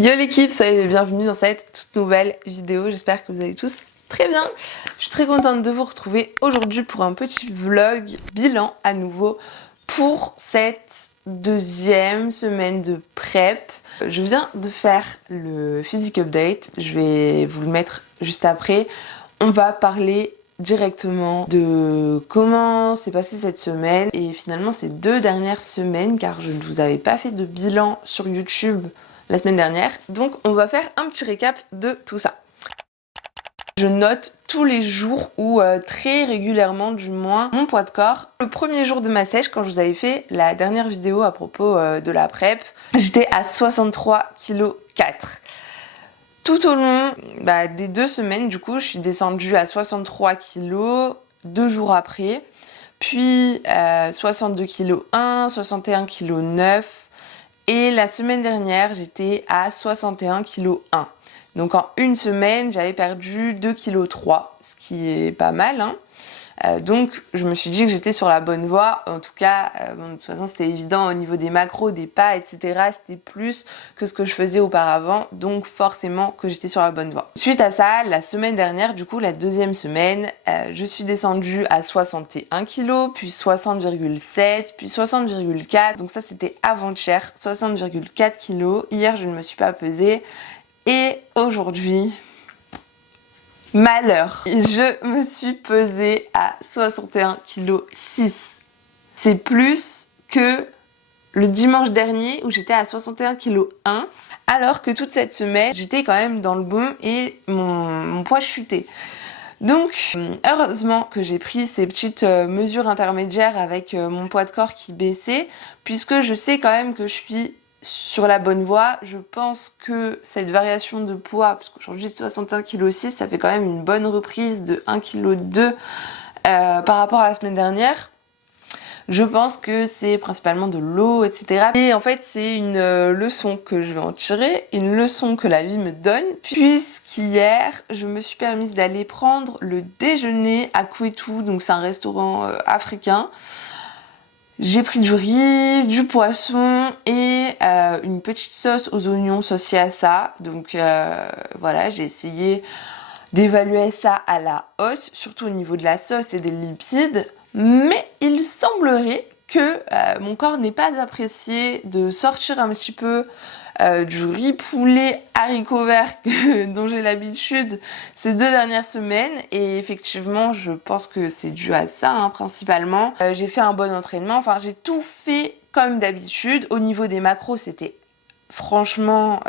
Yo l'équipe, soyez les bienvenus dans cette toute nouvelle vidéo, j'espère que vous allez tous très bien. Je suis très contente de vous retrouver aujourd'hui pour un petit vlog bilan à nouveau pour cette deuxième semaine de prep. Je viens de faire le physique update, je vais vous le mettre juste après. On va parler directement de comment s'est passée cette semaine et finalement ces deux dernières semaines car je ne vous avais pas fait de bilan sur YouTube la semaine dernière. Donc on va faire un petit récap de tout ça. Je note tous les jours ou très régulièrement du moins mon poids de corps. Le premier jour de ma sèche, quand je vous avais fait la dernière vidéo à propos de la prep, j'étais à 63,4 kg. Tout au long des 2 semaines, du coup, je suis descendue à 63 kg 2 jours après, puis 62 kg 1, 61 kg 9, et la semaine dernière, j'étais à 61 kg 1. Donc en une semaine, j'avais perdu 2 kg 3, ce qui est pas mal, hein. Donc je me suis dit que j'étais sur la bonne voie. En tout cas, de toute façon c'était évident au niveau des macros, des pas, etc. C'était plus que ce que je faisais auparavant, donc forcément que j'étais sur la bonne voie. Suite à ça, la semaine dernière, du coup la deuxième semaine, je suis descendue à 61 kg, puis 60,7, puis 60,4. Donc ça c'était avant-hier, 60,4 kg. Hier je ne me suis pas pesée et aujourd'hui, malheur, je me suis pesée à 61,6 kg. C'est plus que le dimanche dernier où j'étais à 61,1 kg, alors que toute cette semaine, j'étais quand même dans le bon et mon poids chutait. Donc, heureusement que j'ai pris ces petites mesures intermédiaires avec mon poids de corps qui baissait, puisque je sais quand même que je suis sur la bonne voie. Je pense que cette variation de poids, parce qu'aujourd'hui 61,6 kg, ça fait quand même une bonne reprise de 1,2 kg par rapport à la semaine dernière. Je pense que c'est principalement de l'eau, etc. Et en fait, c'est une leçon que je vais en tirer, une leçon que la vie me donne, puisqu'hier, je me suis permise d'aller prendre le déjeuner à Kwetu, donc c'est un restaurant africain. J'ai pris du riz, du poisson et une petite sauce aux oignons saucée à ça. Donc voilà, j'ai essayé d'évaluer ça à la hausse, surtout au niveau de la sauce et des lipides. Mais il semblerait que mon corps n'ait pas apprécié de sortir un petit peu du riz poulet haricots verts dont j'ai l'habitude ces 2 dernières semaines, et effectivement je pense que c'est dû à ça, hein, principalement. J'ai fait un bon entraînement, enfin j'ai tout fait comme d'habitude. Au niveau des macros, c'était franchement,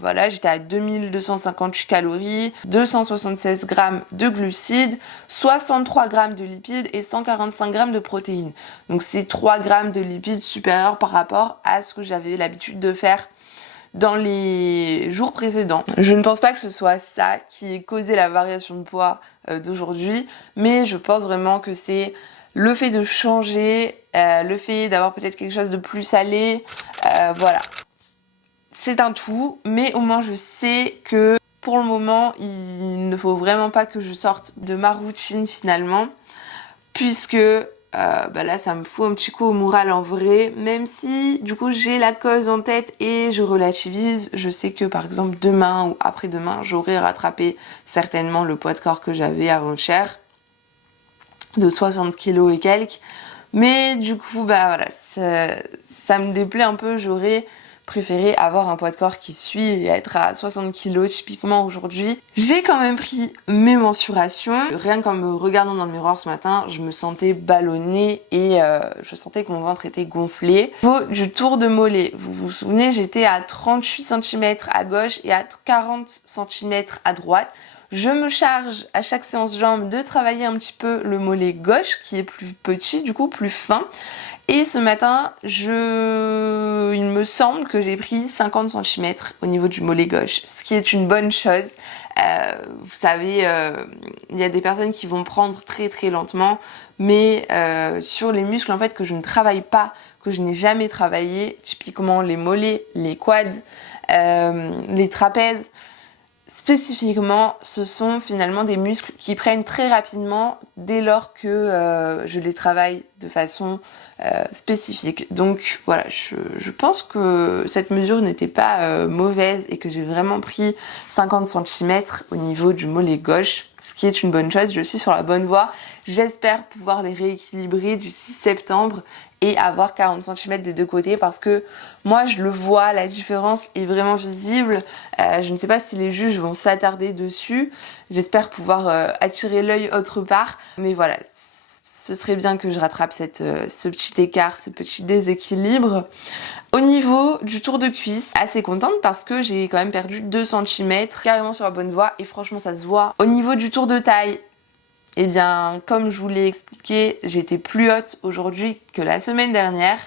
voilà, j'étais à 2258 calories, 276 grammes de glucides, 63 grammes de lipides et 145 grammes de protéines. Donc c'est 3 grammes de lipides supérieurs par rapport à ce que j'avais l'habitude de faire dans les jours précédents. Je ne pense pas que ce soit ça qui ait causé la variation de poids d'aujourd'hui, mais je pense vraiment que c'est le fait de changer, le fait d'avoir peut-être quelque chose de plus salé, voilà. C'est un tout, mais au moins je sais que pour le moment, il ne faut vraiment pas que je sorte de ma routine finalement, puisque là ça me fout un petit coup au moral en vrai, même si du coup j'ai la cause en tête et je relativise. Je sais que par exemple demain ou après-demain, j'aurai rattrapé certainement le poids de corps que j'avais avant-hier, de 60 kg et quelques, mais du coup voilà, ça me déplaît un peu. J'aurais préféré avoir un poids de corps qui suit et être à 60 kg typiquement aujourd'hui. J'ai quand même pris mes mensurations. Rien qu'en me regardant dans le miroir ce matin, je me sentais ballonnée et je sentais que mon ventre était gonflé. Au niveau du tour de mollet, vous vous souvenez, j'étais à 38 cm à gauche et à 40 cm à droite. Je me charge à chaque séance jambes de travailler un petit peu le mollet gauche qui est plus petit, du coup plus fin. Et ce matin, il me semble que j'ai pris 50 cm au niveau du mollet gauche, ce qui est une bonne chose. Vous savez, il y a des personnes qui vont prendre très très lentement, mais sur les muscles en fait que je ne travaille pas, que je n'ai jamais travaillé, typiquement les mollets, les quads, les trapèzes, spécifiquement, ce sont finalement des muscles qui prennent très rapidement dès lors que je les travaille de façon spécifique. Donc voilà, je pense que cette mesure n'était pas mauvaise et que j'ai vraiment pris 50 cm au niveau du mollet gauche, ce qui est une bonne chose. Je suis sur la bonne voie. J'espère pouvoir les rééquilibrer d'ici septembre et avoir 40 cm des deux côtés parce que moi je le vois, la différence est vraiment visible. Je ne sais pas si les juges vont s'attarder dessus. J'espère pouvoir attirer l'œil autre part. Mais voilà, ce serait bien que je rattrape ce petit écart, ce petit déséquilibre. Au niveau du tour de cuisse, assez contente parce que j'ai quand même perdu 2 cm, carrément sur la bonne voie et franchement ça se voit. Au niveau du tour de taille, eh bien, comme je vous l'ai expliqué, j'étais plus haute aujourd'hui que la semaine dernière.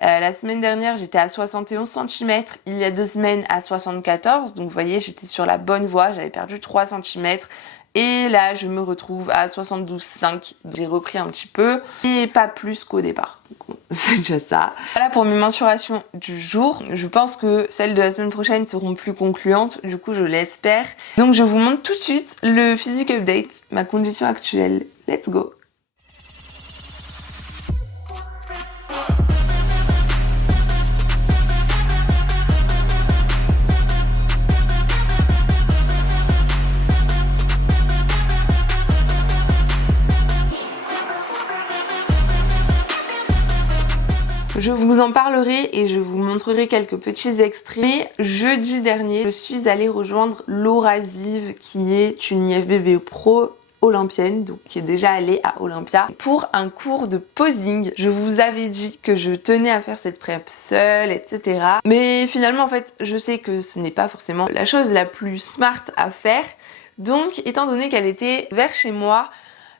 La semaine dernière, j'étais à 71 cm, il y a 2 semaines à 74. Donc vous voyez, j'étais sur la bonne voie, j'avais perdu 3 cm. Et là, je me retrouve à 72,5. J'ai repris un petit peu, et pas plus qu'au départ. Donc, c'est déjà ça. Voilà pour mes mensurations du jour. Je pense que celles de la semaine prochaine seront plus concluantes, du coup je l'espère. Donc je vous montre tout de suite le physique update, ma condition actuelle. Let's go! Je vous en parlerai et je vous montrerai quelques petits extraits. Jeudi dernier, je suis allée rejoindre Laura Ziv, qui est une IFBB Pro olympienne, donc qui est déjà allée à Olympia, pour un cours de posing. Je vous avais dit que je tenais à faire cette prep seule, etc. Mais finalement, en fait, je sais que ce n'est pas forcément la chose la plus smart à faire. Donc, étant donné qu'elle était vers chez moi,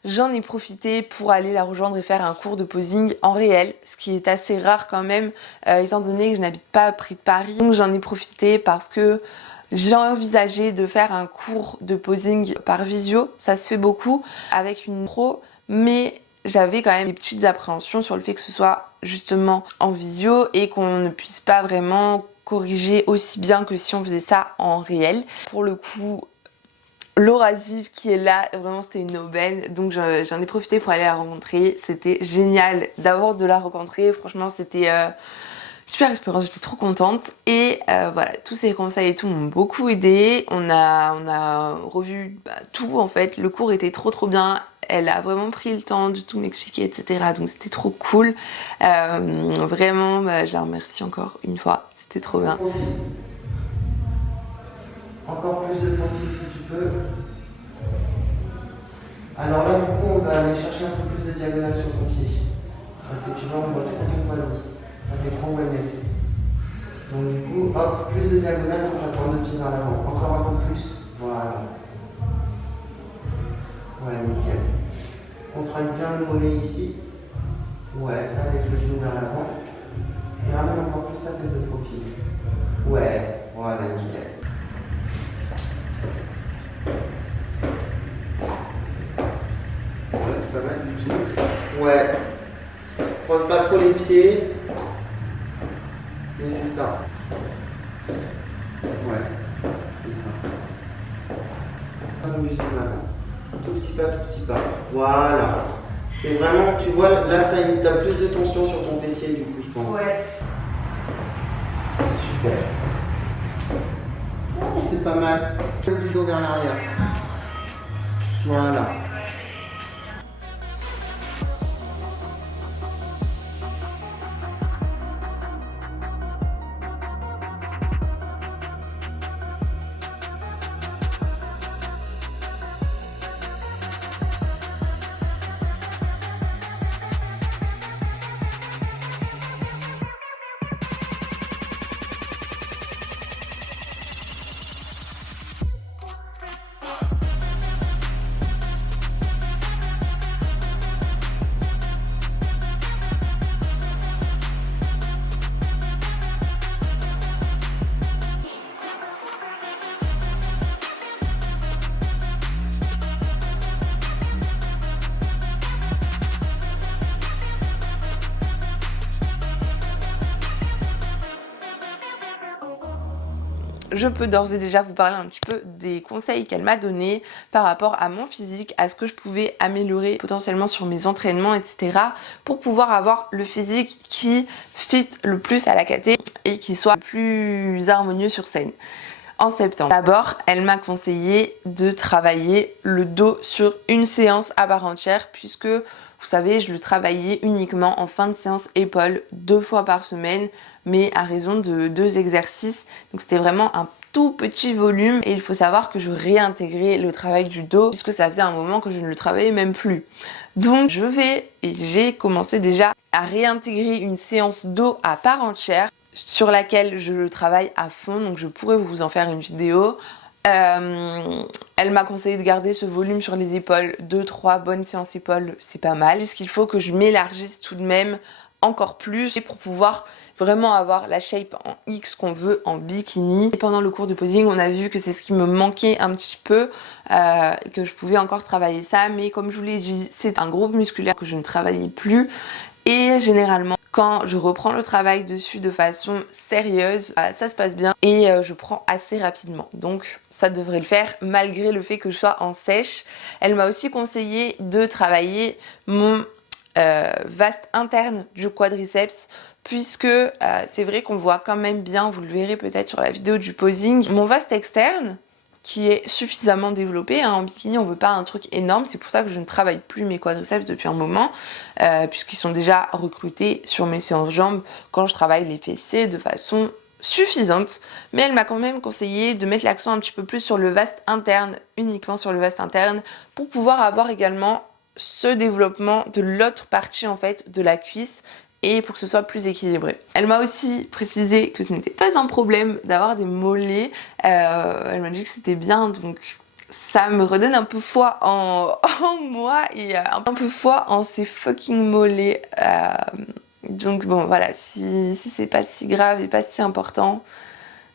j'en ai profité pour aller la rejoindre et faire un cours de posing en réel, ce qui est assez rare quand même, étant donné que je n'habite pas près de Paris. Donc j'en ai profité parce que j'ai envisagé de faire un cours de posing par visio, ça se fait beaucoup, avec une pro, mais j'avais quand même des petites appréhensions sur le fait que ce soit justement en visio et qu'on ne puisse pas vraiment corriger aussi bien que si on faisait ça en réel. Pour le coup, Laura Ziv qui est là, vraiment c'était une aubaine, donc j'en ai profité pour aller la rencontrer. C'était génial d'abord de la rencontrer, franchement c'était super expérience, j'étais trop contente. Et voilà, tous ces conseils et tout m'ont beaucoup aidé. On a revu tout en fait, le cours était trop bien. Elle a vraiment pris le temps de tout m'expliquer, etc. Donc c'était trop cool. Vraiment, je la remercie encore une fois, c'était trop bien. Encore plus de profil si tu peux. Alors là, du coup, on va aller chercher un peu plus de diagonale sur ton pied. Parce que tu vois, on voit trop ton poignet. Ça fait trop wellness. Donc du coup, hop, plus de diagonale, on va prendre le pied vers l'avant. Encore un peu plus. Voilà. Ouais, nickel. On traîne bien le mollet ici. Ouais, avec le genou vers l'avant. Et ramène encore plus ta prise de profil. Ouais, voilà, nickel. Ouais, c'est pas mal du tout. Ouais. Croise pas trop les pieds. Mais c'est ça. Ouais, c'est ça. Ton buste en avant. Tout petit pas. Voilà. C'est vraiment, tu vois, là, t'as plus de tension sur ton fessier, du coup, je pense. Ouais. Super. Oh, c'est pas mal. Du dos vers l'arrière. Voilà. je peux d'ores et déjà vous parler un petit peu des conseils qu'elle m'a donnés par rapport à mon physique, à ce que je pouvais améliorer potentiellement sur mes entraînements, etc. pour pouvoir avoir le physique qui fit le plus à la caté et qui soit le plus harmonieux sur scène. En septembre. D'abord, elle m'a conseillé de travailler le dos sur une séance à part entière puisque, vous savez, je le travaillais uniquement en fin de séance épaules 2 fois par semaine, mais à raison de 2 exercices. Donc c'était vraiment un tout petit volume et il faut savoir que je réintégrais le travail du dos puisque ça faisait un moment que je ne le travaillais même plus. Donc j'ai commencé déjà à réintégrer une séance dos à part entière sur laquelle je le travaille à fond, donc je pourrais vous en faire une vidéo. Elle m'a conseillé de garder ce volume sur les épaules, 2-3 bonnes séances épaules, c'est pas mal. Puisqu'il faut que je m'élargisse tout de même encore plus pour pouvoir vraiment avoir la shape en X qu'on veut en bikini. Et pendant le cours de posing, on a vu que c'est ce qui me manquait un petit peu, que je pouvais encore travailler ça, mais comme je vous l'ai dit, c'est un groupe musculaire que je ne travaillais plus. Et généralement, quand je reprends le travail dessus de façon sérieuse, ça se passe bien et je prends assez rapidement. Donc ça devrait le faire malgré le fait que je sois en sèche. Elle m'a aussi conseillé de travailler mon vaste interne du quadriceps puisque c'est vrai qu'on voit quand même bien, vous le verrez peut-être sur la vidéo du posing, mon vaste externe qui est suffisamment développé. En bikini, on veut pas un truc énorme. C'est pour ça que je ne travaille plus mes quadriceps depuis un moment, puisqu'ils sont déjà recrutés sur mes séances jambes quand je travaille les fessiers de façon suffisante. Mais elle m'a quand même conseillé de mettre l'accent un petit peu plus sur le vaste interne, uniquement sur le vaste interne, pour pouvoir avoir également ce développement de l'autre partie en fait de la cuisse et pour que ce soit plus équilibré. Elle m'a aussi précisé que ce n'était pas un problème d'avoir des mollets. Elle m'a dit que c'était bien, donc ça me redonne un peu foi en moi et un peu foi en ces fucking mollets. Donc bon voilà, si c'est pas si grave et pas si important,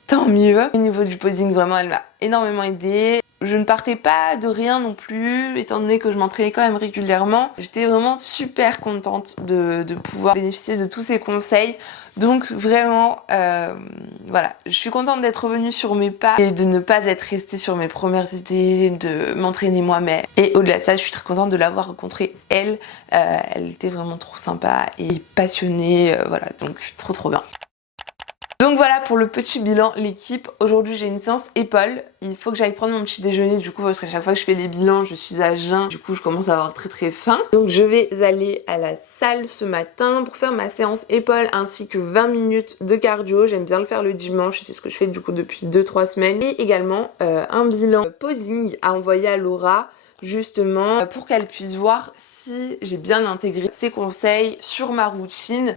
tant mieux. Au niveau du posing, vraiment, elle m'a énormément aidée. Je ne partais pas de rien non plus, étant donné que je m'entraînais quand même régulièrement. J'étais vraiment super contente de pouvoir bénéficier de tous ces conseils. Donc vraiment, voilà, je suis contente d'être revenue sur mes pas et de ne pas être restée sur mes premières idées, de m'entraîner moi-même. Et au-delà de ça, je suis très contente de l'avoir rencontrée, elle. Elle était vraiment trop sympa et passionnée, voilà, donc trop bien. Donc voilà pour le petit bilan, l'équipe. Aujourd'hui j'ai une séance épaules. Il faut que j'aille prendre mon petit déjeuner du coup parce qu'à chaque fois que je fais les bilans je suis à jeun. Du coup je commence à avoir très faim. Donc je vais aller à la salle ce matin pour faire ma séance épaules ainsi que 20 minutes de cardio. J'aime bien le faire le dimanche, c'est ce que je fais du coup depuis 2-3 semaines. Et également un bilan posing à envoyer à Laura justement pour qu'elle puisse voir si j'ai bien intégré ses conseils sur ma routine.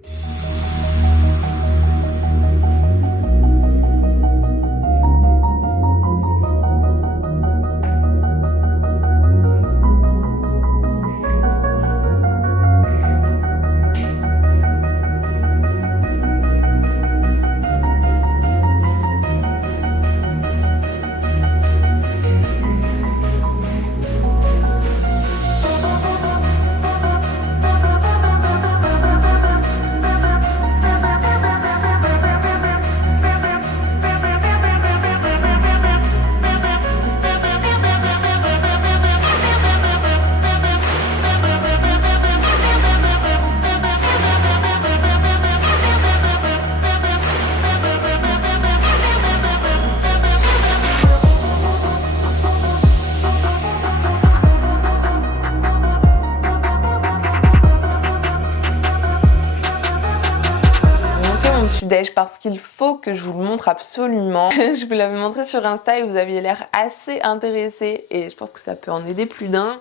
Déj parce qu'il faut que je vous le montre absolument. Je vous l'avais montré sur Insta et vous aviez l'air assez intéressé et je pense que ça peut en aider plus d'un.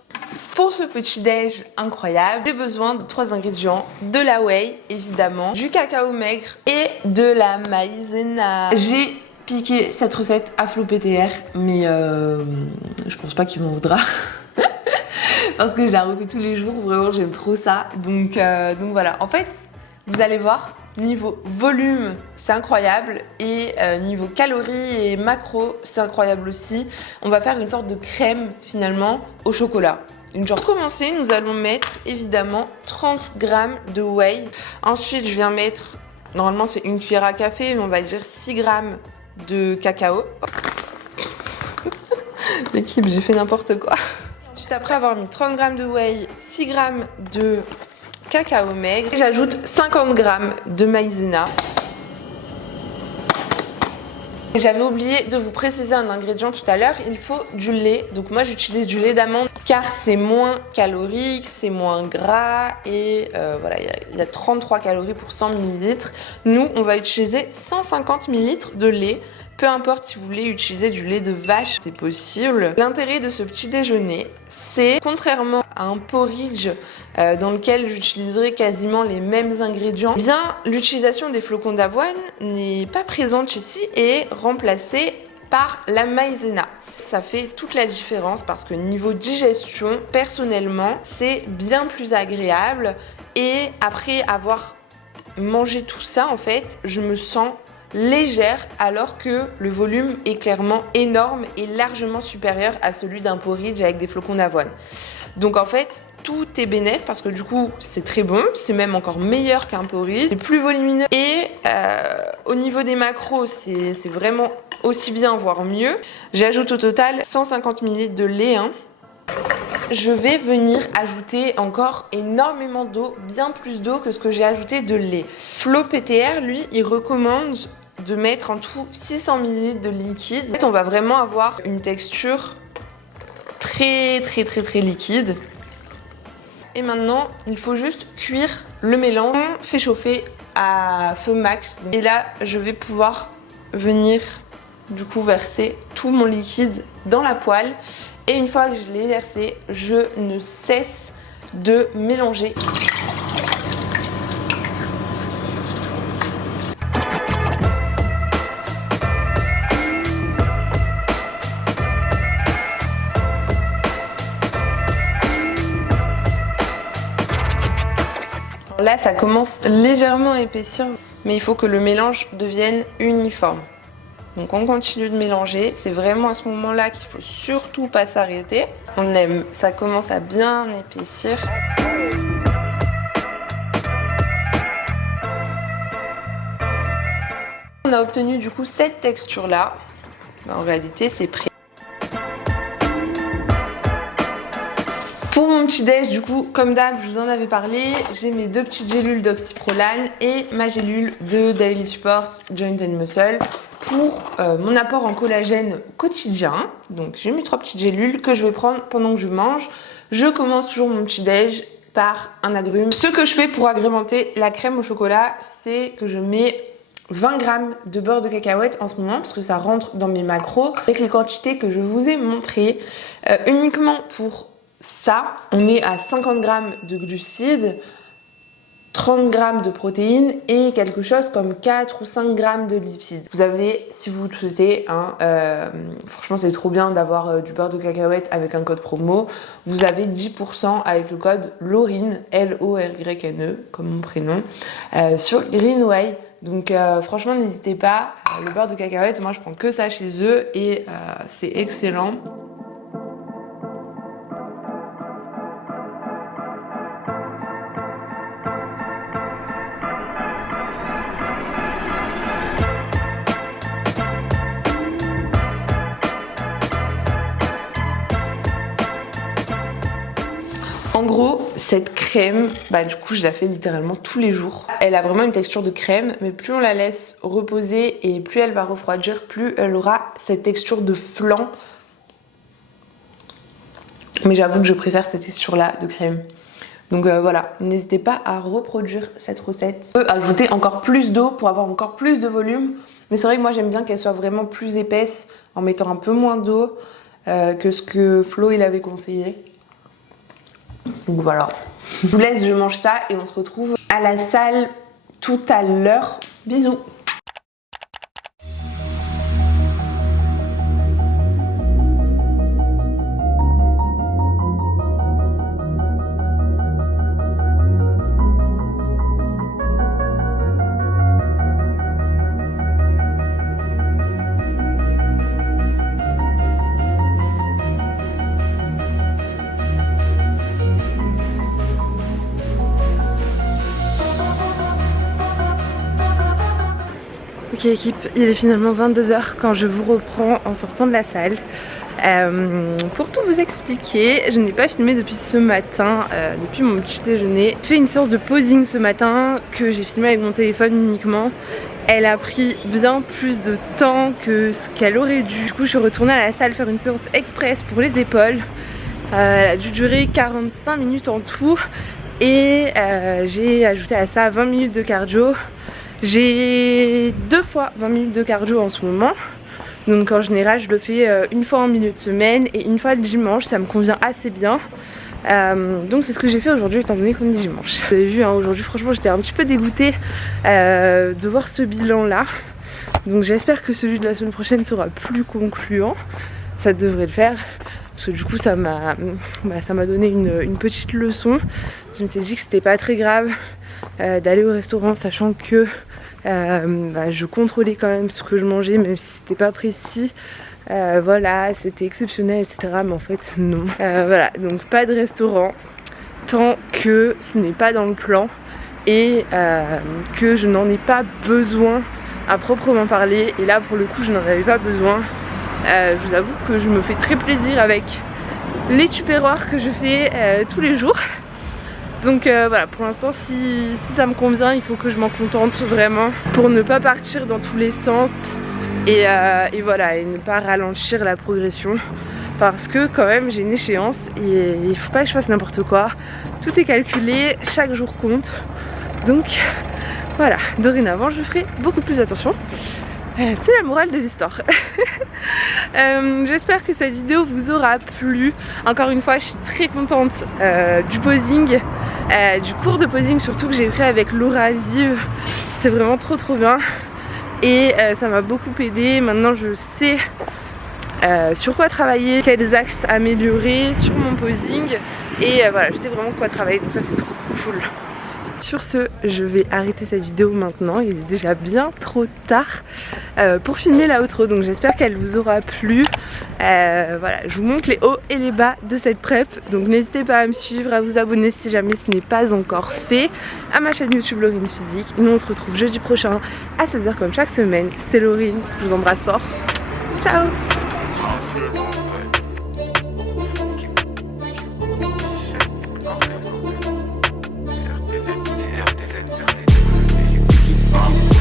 Pour ce petit déj incroyable, j'ai besoin de 3 ingrédients, de la whey évidemment, du cacao maigre et de la maïzena. J'ai piqué cette recette à Flo PTR mais je pense pas qu'il m'en voudra. Parce que je la refais tous les jours, vraiment j'aime trop ça. Donc voilà, en fait vous allez voir, niveau volume, c'est incroyable et niveau calories et macro, c'est incroyable aussi. On va faire une sorte de crème finalement au chocolat. Donc pour commencer, nous allons mettre évidemment 30 g de whey. Ensuite, je viens mettre, normalement c'est une cuillère à café, mais on va dire 6 g de cacao. L'équipe, j'ai fait n'importe quoi. Ensuite, après avoir mis 30 g de whey, 6 g de cacao maigre, j'ajoute 50 g de maïzena. J'avais oublié de vous préciser un ingrédient tout à l'heure, il faut du lait. Donc moi j'utilise du lait d'amande car c'est moins calorique, c'est moins gras et voilà, il y a 33 calories pour 100 ml. Nous, on va utiliser 150 ml de lait. Peu importe si vous voulez utiliser du lait de vache, c'est possible. L'intérêt de ce petit déjeuner, c'est contrairement à un porridge dans lequel j'utiliserai quasiment les mêmes ingrédients, eh bien l'utilisation des flocons d'avoine n'est pas présente ici et remplacée par la maïzena. Ça fait toute la différence parce que niveau digestion, personnellement, c'est bien plus agréable et après avoir mangé tout ça, en fait, je me sens légère alors que le volume est clairement énorme et largement supérieur à celui d'un porridge avec des flocons d'avoine. Donc en fait, tout est bénéf parce que du coup, c'est très bon, c'est même encore meilleur qu'un porridge, c'est plus volumineux et au niveau des macros, c'est vraiment aussi bien, voire mieux. J'ajoute au total 150 ml de lait. Je vais venir ajouter encore énormément d'eau, bien plus d'eau que ce que j'ai ajouté de lait. Flo PTR, lui, il recommande de mettre en tout 600 ml de liquide. En fait, on va vraiment avoir une texture très liquide. Et maintenant, il faut juste cuire le mélange. On fait chauffer à feu max. Et là, je vais pouvoir venir du coup verser tout mon liquide dans la poêle. Et une fois que je l'ai versé, je ne cesse de mélanger. Là, ça commence légèrement à épaissir, mais il faut que le mélange devienne uniforme. Donc on continue de mélanger, c'est vraiment à ce moment-là qu'il faut surtout pas s'arrêter. On aime, ça commence à bien épaissir. On a obtenu du coup cette texture-là. En réalité, c'est prêt. Pour mon petit déj, du coup, comme d'hab, je vous en avais parlé, j'ai mes 2 petites gélules d'oxyprolane et ma gélule de Daily Support Joint and Muscle pour mon apport en collagène quotidien. Donc j'ai mis 3 petites gélules que je vais prendre pendant que je mange. Je commence toujours mon petit déj par un agrume. Ce que je fais pour agrémenter la crème au chocolat, c'est que je mets 20 g de beurre de cacahuète en ce moment parce que ça rentre dans mes macros avec les quantités que je vous ai montrées. Uniquement pour ça, on est à 50 g de glucides, 30 g de protéines et quelque chose comme 4 ou 5 g de lipides. Vous avez, si vous le souhaitez, franchement c'est trop bien d'avoir du beurre de cacahuète avec un code promo. Vous avez 10% avec le code LORYNE, L-O-R-Y-N-E, comme mon prénom, sur Greenway. Donc franchement n'hésitez pas, le beurre de cacahuète, moi je prends que ça chez eux et c'est excellent. En gros, cette crème, du coup, je la fais littéralement tous les jours. Elle a vraiment une texture de crème, mais plus on la laisse reposer et plus elle va refroidir, plus elle aura cette texture de flan. Mais j'avoue que je préfère cette texture-là de crème. Donc voilà, n'hésitez pas à reproduire cette recette. On peut ajouter encore plus d'eau pour avoir encore plus de volume. Mais c'est vrai que moi, j'aime bien qu'elle soit vraiment plus épaisse en mettant un peu moins d'eau que ce que Flo il avait conseillé. Donc voilà, je vous laisse, je mange ça et on se retrouve à la salle tout à l'heure. Bisous. Ok équipe, il est finalement 22 h quand je vous reprends en sortant de la salle. Pour tout vous expliquer, je n'ai pas filmé depuis ce matin, depuis mon petit déjeuner. J'ai fait une séance de posing ce matin que j'ai filmé avec mon téléphone uniquement. Elle a pris bien plus de temps que ce qu'elle aurait dû. Du coup je suis retournée à la salle faire une séance express pour les épaules. Elle a dû durer 45 minutes en tout. Et j'ai ajouté à ça 20 minutes de cardio. J'ai 2 fois 20 minutes de cardio en ce moment. Donc en général je le fais une fois en milieu de semaine et une fois le dimanche, ça me convient assez bien. Donc c'est ce que j'ai fait aujourd'hui étant donné qu'on est dimanche. Vous avez vu hein, aujourd'hui franchement j'étais un petit peu dégoûtée de voir ce bilan là. Donc j'espère que celui de la semaine prochaine sera plus concluant. Ça devrait le faire. Parce que du coup ça m'a donné une petite leçon. Je me suis dit que c'était pas très grave d'aller au restaurant sachant que je contrôlais quand même ce que je mangeais même si c'était pas précis. Voilà, c'était exceptionnel etc. Mais en fait non. Voilà, donc pas de restaurant tant que ce n'est pas dans le plan et que je n'en ai pas besoin à proprement parler. Et là pour le coup je n'en avais pas besoin. Je vous avoue que je me fais très plaisir avec les tupperwares que je fais tous les jours. Donc voilà, pour l'instant si ça me convient, il faut que je m'en contente vraiment pour ne pas partir dans tous les sens et voilà, et ne pas ralentir la progression. Parce que quand même j'ai une échéance et il faut pas que je fasse n'importe quoi. Tout est calculé, chaque jour compte. Donc voilà, dorénavant je ferai beaucoup plus attention. C'est la morale de l'histoire. J'espère que cette vidéo vous aura plu. Encore une fois je suis très contente du posing, du cours de posing surtout que j'ai pris avec Laura Ziv. C'était vraiment trop bien et ça m'a beaucoup aidé. Maintenant je sais sur quoi travailler, quels axes améliorer sur mon posing et voilà, je sais vraiment quoi travailler, donc ça c'est trop cool. Sur ce, je vais arrêter cette vidéo maintenant, il est déjà bien trop tard pour filmer la outro, donc j'espère qu'elle vous aura plu. Voilà, je vous montre les hauts et les bas de cette prep, donc n'hésitez pas à me suivre, à vous abonner si jamais ce n'est pas encore fait, à ma chaîne YouTube Laurine Physique. Nous on se retrouve jeudi prochain à 16 h comme chaque semaine. C'était Laurine, je vous embrasse fort, ciao.